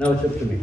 Now it's up to me.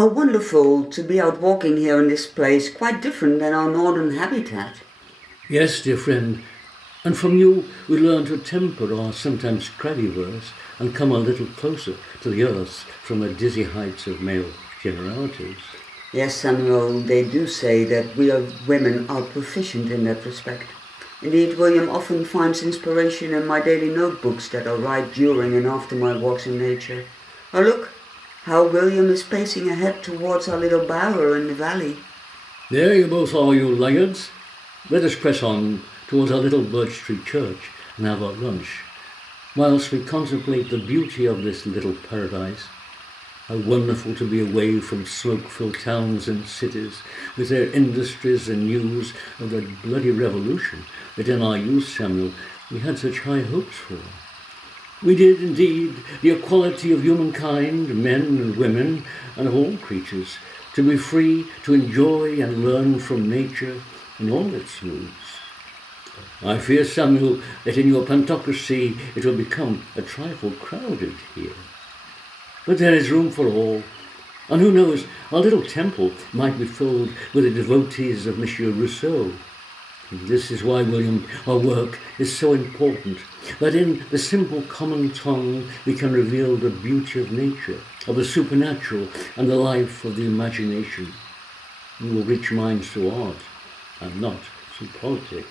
How wonderful to be out walking here in this place, quite different than our northern habitat. Yes, dear friend, and from you we learn to temper our sometimes craggy verse and come a little closer to the earth from the dizzy heights of male generalities. Yes, Samuel, they do say that we women are proficient in that respect. Indeed, William often finds inspiration in my daily notebooks that I write during and after my walks in nature. Oh, look, how William is pacing ahead towards our little bower in the valley. There you both are, you laggards. Let us press on towards our little Birch Street church and have our lunch, whilst we contemplate the beauty of this little paradise. How wonderful to be away from smoke-filled towns and cities, with their industries and news of that bloody revolution that in our youth, Samuel, we had such high hopes for. We did indeed the equality of humankind, men and women, and of all creatures, to be free to enjoy and learn from nature in all its moods. I fear, Samuel, that in your pantocracy it will become a trifle crowded here. But there is room for all, and who knows, our little temple might be filled with the devotees of Monsieur Rousseau. And this is why, William, our work is so important, that in the simple common tongue we can reveal the beauty of nature, of the supernatural, and the life of the imagination. We will reach minds through art, and not through politics.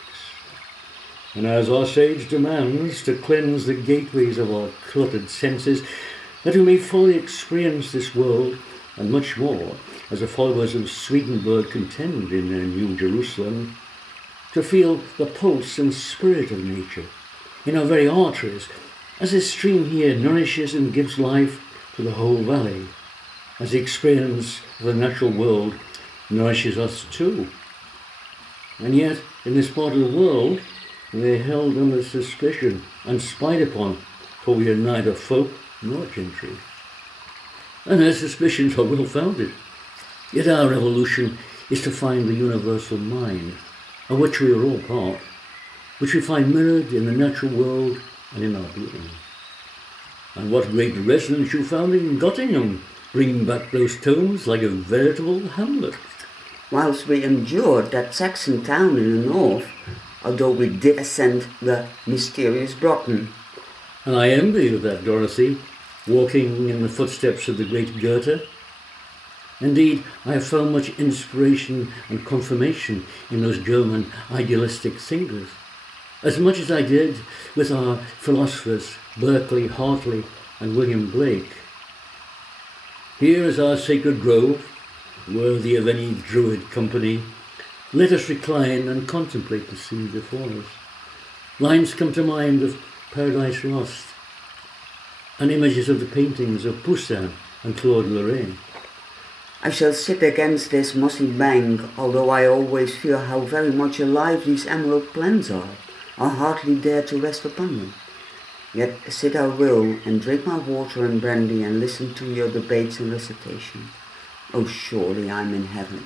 And as our sage demands to cleanse the gateways of our cluttered senses, that we may fully experience this world, and much more, as the followers of Swedenborg contend in their New Jerusalem, to feel the pulse and spirit of nature in our very arteries, as this stream here nourishes and gives life to the whole valley, as the experience of the natural world nourishes us too. And yet, in this part of the world, we are held under suspicion and spied upon, for we are neither folk nor gentry. And their suspicions are well founded. Yet our revolution is to find the universal mind, of which we are all part, which we find mirrored in the natural world and in our being. And what great resonance you found in Göttingen, bringing back those tones like a veritable Hamlet. Whilst we endured that Saxon town in the north, although we did ascend the mysterious Brocken. And I envy you that, Dorothy, walking in the footsteps of the great Goethe. Indeed, I have found much inspiration and confirmation in those German idealistic thinkers, as much as I did with our philosophers Berkeley, Hartley, and William Blake. Here is our sacred grove, worthy of any druid company. Let us recline and contemplate the scene before us. Lines come to mind of Paradise Lost, and images of the paintings of Poussin and Claude Lorraine. I shall sit against this mossy bank, although I always feel how very much alive these emerald plants are. I hardly dare to rest upon them. Yet sit I will, and drink my water and brandy, and listen to your debates and recitation. Oh, surely I'm in heaven.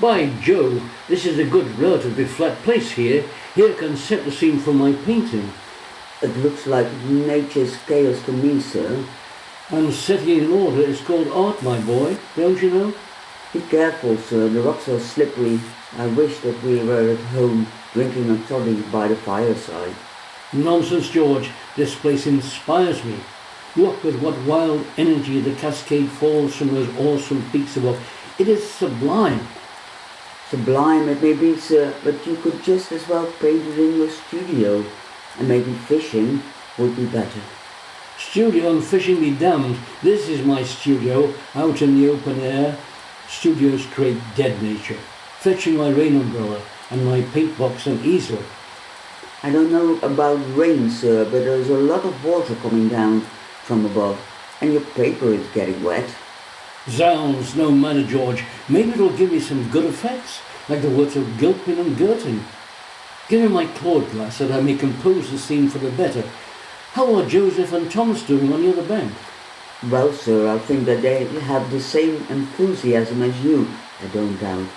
By Jove, this is a good relatively flat place here. Here I can set the scene for my painting. It looks like nature's chaos to me, sir. And setting in order is called art, my boy, don't you know? Be careful, sir. The rocks are slippery. I wish that we were at home, drinking a toddy by the fireside. Nonsense, George. This place inspires me. Look with what wild energy the cascade falls from those awesome peaks above. It is sublime. Sublime it may be, sir, but you could just as well paint it in your studio. And maybe fishing would be better. Studio and fishing be damned. This is my studio, out in the open air. Studios create dead nature. Fetching my rain umbrella and my paint box and easel. I don't know about rain, sir, but there's a lot of water coming down from above, and your paper is getting wet. Zounds, no matter, George. Maybe it'll give me some good effects, like the words of Gilpin and Girton. Give me my claude glass that I may compose the scene for the better. How are Joseph and Thomas doing on the other bank? Well, sir, I think that they have the same enthusiasm as you, I don't doubt.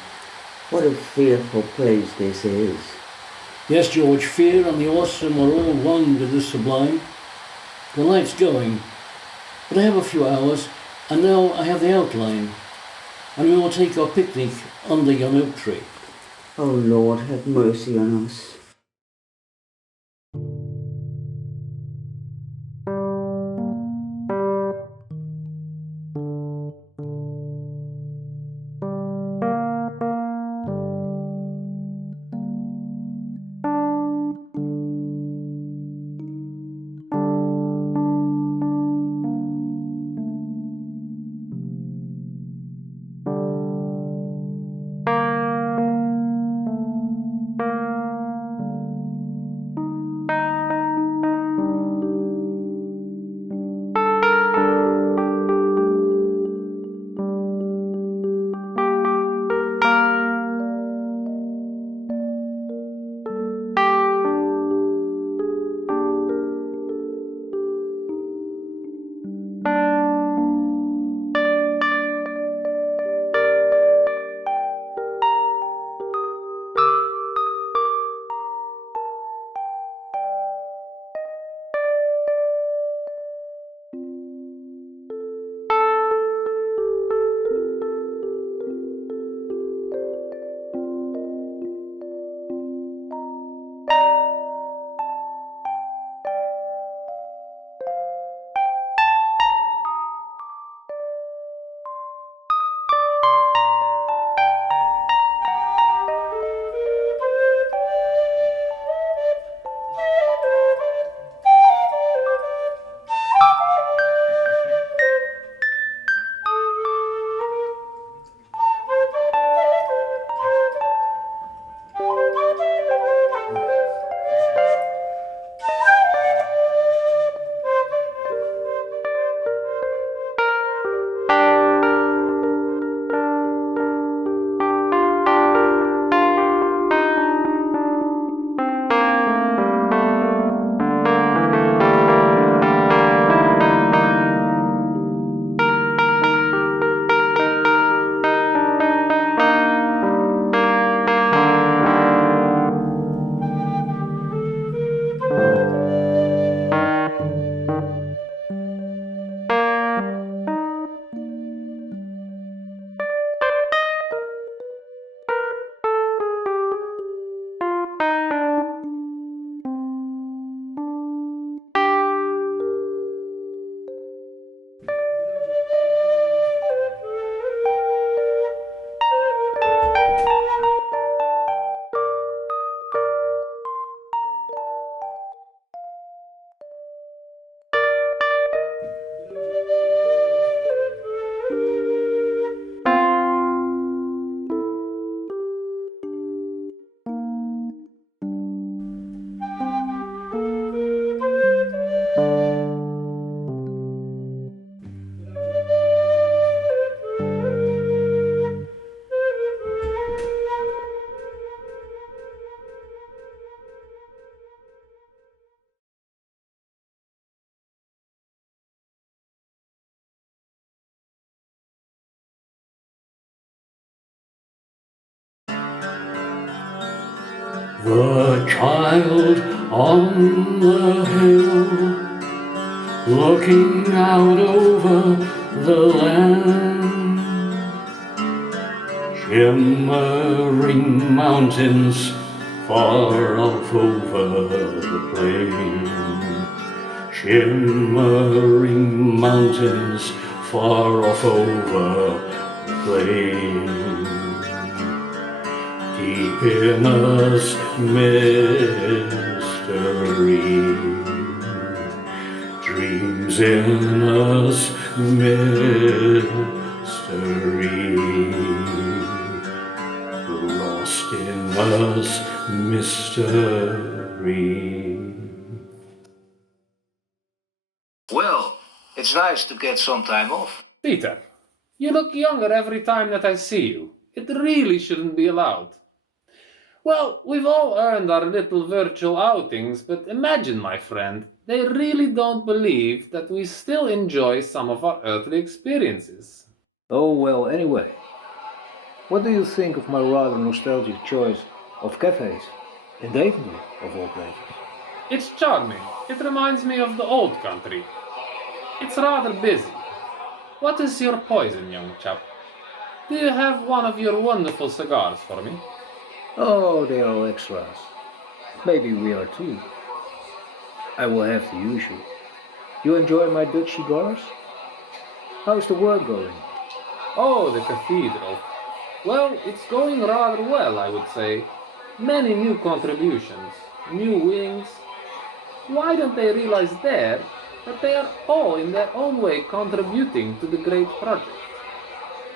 What a fearful place this is. Yes, George, fear and the awesome are all one with the sublime. The light's going, but I have a few hours, and now I have the outline, and we will take our picnic under yon oak tree. Oh Lord, have mercy on us. The child on the hill, looking out over the land, shimmering mountains far off over the plain, shimmering mountains far off over the plain. Deep in us mystery, dreams in us mystery, lost in us mystery. It's nice to get some time off. Peter, you look younger every time that I see you. It really shouldn't be allowed. Well, we've all earned our little virtual outings, but imagine, my friend, they really don't believe that we still enjoy some of our earthly experiences. Oh well, anyway. What do you think of my rather nostalgic choice of cafes in Deventer, of all places? It's charming. It reminds me of the old country. It's rather busy. What is your poison, young chap? Do you have one of your wonderful cigars for me? Oh, they are all extras. Maybe we are too. I will have the usual. You enjoy my Dutch cigars? How's the work going? Oh, the cathedral. Well, it's going rather well, I would say. Many new contributions, new wings. Why don't they realize there that they are all in their own way contributing to the great project?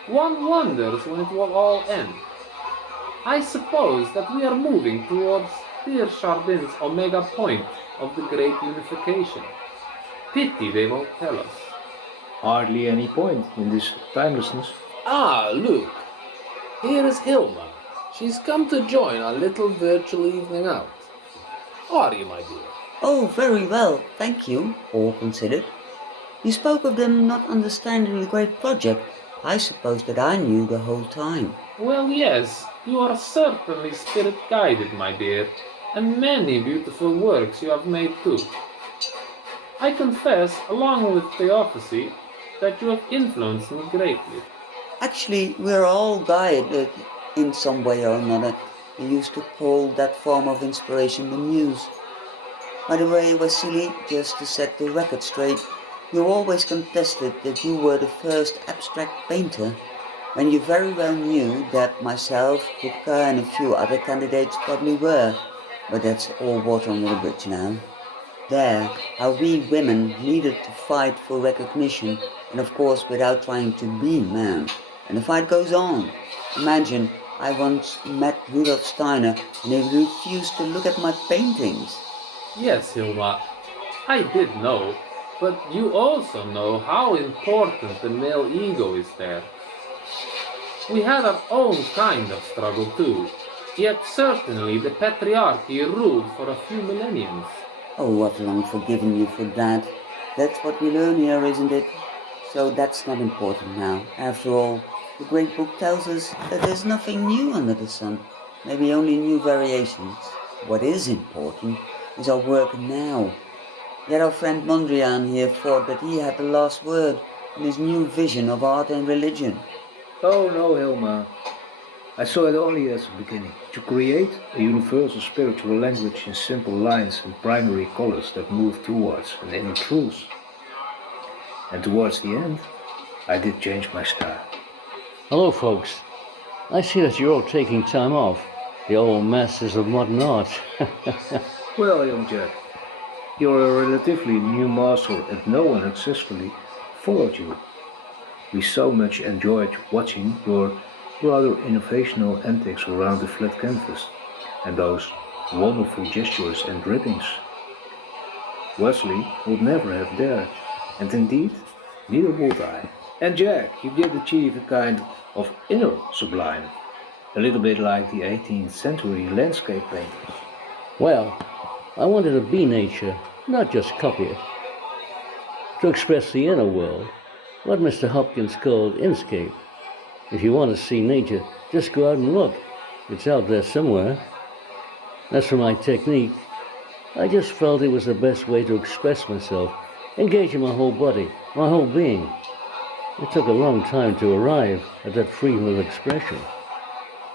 One wonders when it will all end. I suppose that we are moving towards dear Chardin's omega point of the great unification. Pity they won't tell us. Hardly any point in this timelessness. Ah, look! Here is Hilma. She's come to join our little virtual evening out. How are you, my dear? Oh, very well, thank you, all considered. You spoke of them not understanding the great project. I suppose that I knew the whole time. Well, yes, you are certainly spirit-guided, my dear, and many beautiful works you have made too. I confess, along with Theophacy, that you have influenced me greatly. Actually, we're all guided in some way or another. We used to call that form of inspiration the muse. By the way, Vasily, just to set the record straight, you always contested that you were the first abstract painter, when you very well knew that myself, Kupka and a few other candidates probably were. But that's all water under the bridge now. There, how we women needed to fight for recognition, and of course without trying to be man. And the fight goes on. Imagine, I once met Rudolf Steiner and he refused to look at my paintings. Yes, Hilma, I did know, but you also know how important the male ego is there. We had our own kind of struggle too, yet certainly the patriarchy ruled for a few millenniums. Oh, I've long forgiven you for that. That's what we learn here, isn't it? So that's not important now. After all, the great book tells us that there's nothing new under the sun, maybe only new variations. What is important is our work now. Yet our friend Mondrian here thought that he had the last word in his new vision of art and religion. Oh no, Hilma. I saw it only as a beginning. To create a universal spiritual language in simple lines and primary colors that move towards an inner truth. And towards the end, I did change my style. Hello, folks. I see that you're all taking time off. The old masters of modern art. Well, young Jack, you're a relatively new master and no one successfully followed you. We so much enjoyed watching your rather innovational antics around the flat canvas and those wonderful gestures and drippings. Wesley would never have dared, and indeed, neither would I. And Jack, you did achieve a kind of inner sublime, a little bit like the 18th century landscape painters. Well, I wanted to be nature, not just copy it. To express the inner world, what Mr. Hopkins called inscape. If you want to see nature, just go out and look. It's out there somewhere. As for my technique, I just felt it was the best way to express myself, engaging my whole body, my whole being. It took a long time to arrive at that freedom of expression.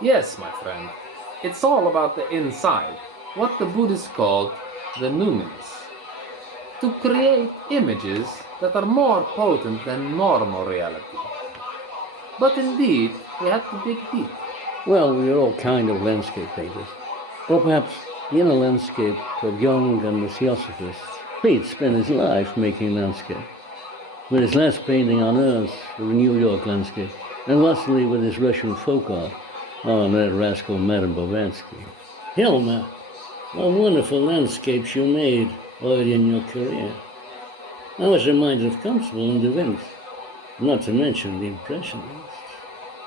Yes, my friend, it's all about the inside, what the Buddhists called the numinous. To create images that are more potent than normal reality. But indeed, we had to dig deep. Well, we are all kind of landscape painters. Or perhaps the inner landscape of Jung and the Theosophists. Pete spent his life making landscape. With his last painting on Earth, the New York landscape, and lastly with his Russian folk art, on that rascal Madame Blavatsky. Hilma, what wonderful landscapes you made early in your career. I was reminded of Constable in the Wind, not to mention the Impressionists.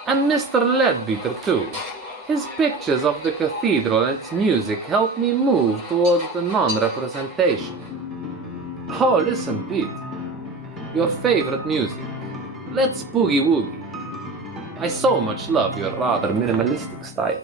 And Mr. Leadbeater, too. His pictures of the cathedral and its music helped me move towards the non-representation. Oh, listen, Pete. Your favorite music. Let's boogie woogie. I so much love your rather minimalistic style.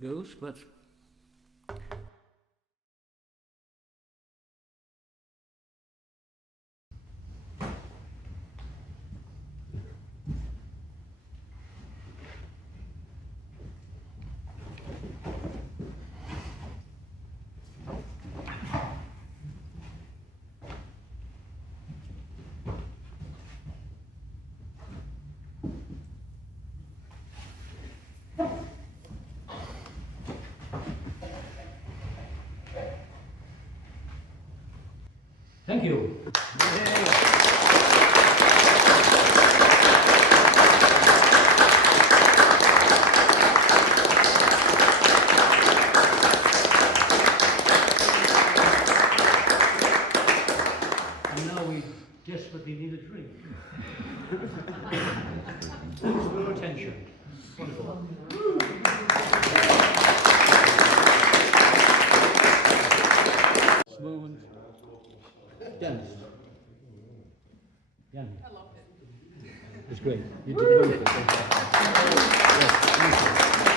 goes, but thank you. And now we desperately need a drink. Thanks for your attention. Wonderful. Smooth. Dennis. I loved it. It's great. You did wonderful. Yes,